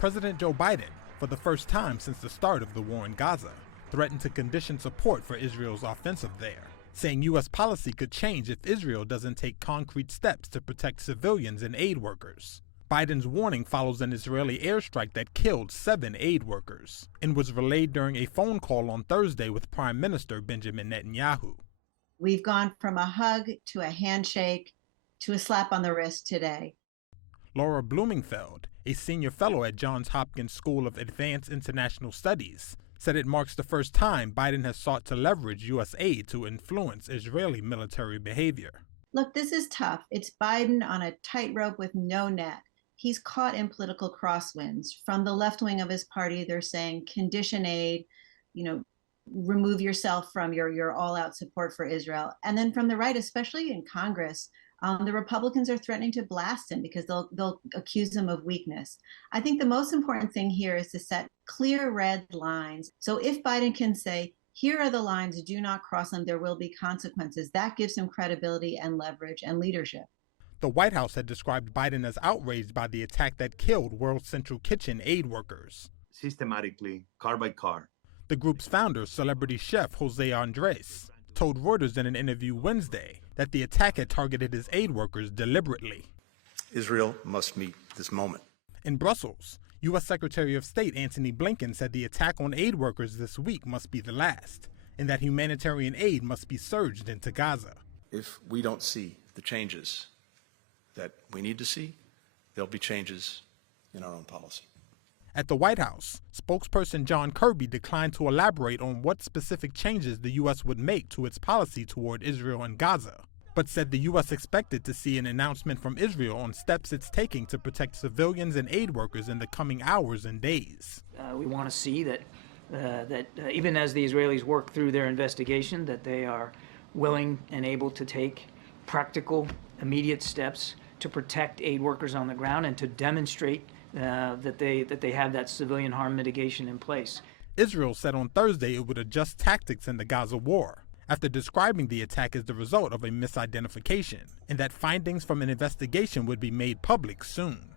President Joe Biden, for the first time since the start of the war in Gaza, threatened to condition support for Israel's offensive there, saying U.S. policy could change if Israel doesn't take concrete steps to protect civilians and aid workers. Biden's warning follows an Israeli airstrike that killed 7 aid workers and was relayed during a phone call on Thursday with Prime Minister Benjamin Netanyahu. We've gone from a hug to a handshake to a slap on the wrist today. Laura Blumenfeld, a senior fellow at Johns Hopkins School of Advanced International Studies, said it marks the first time Biden has sought to leverage U.S. aid to influence Israeli military behavior. Look, this is tough. It's Biden on a tightrope with no net. He's caught in political crosswinds. From the left wing of his party, they're saying condition aid, remove yourself from your all-out support for Israel. And then from the right, especially in Congress, the Republicans are threatening to blast him because they'll accuse him of weakness. I think the most important thing here is to set clear red lines. So if Biden can say, here are the lines, do not cross them, there will be consequences, that gives him credibility and leverage and leadership. The White House had described Biden as outraged by the attack that killed World Central Kitchen aid workers. Systematically, car by car. The group's founder, celebrity chef Jose Andres, told Reuters in an interview Wednesday that the attack had targeted his aid workers deliberately. Israel must meet this moment. In Brussels, U.S. Secretary of State Antony Blinken said the attack on aid workers this week must be the last, and that humanitarian aid must be surged into Gaza. If we don't see the changes that we need to see, there'll be changes in our own policy. At the White House, spokesperson John Kirby declined to elaborate on what specific changes the U.S. would make to its policy toward Israel and Gaza, but said the U.S. expected to see an announcement from Israel on steps it's taking to protect civilians and aid workers in the coming hours and days. We want to see that even as the Israelis work through their investigation, that they are willing and able to take practical, immediate steps to protect aid workers on the ground and to demonstrate that they have that civilian harm mitigation in place. Israel said on Thursday it would adjust tactics in the Gaza war after describing the attack as the result of a misidentification, and that findings from an investigation would be made public soon.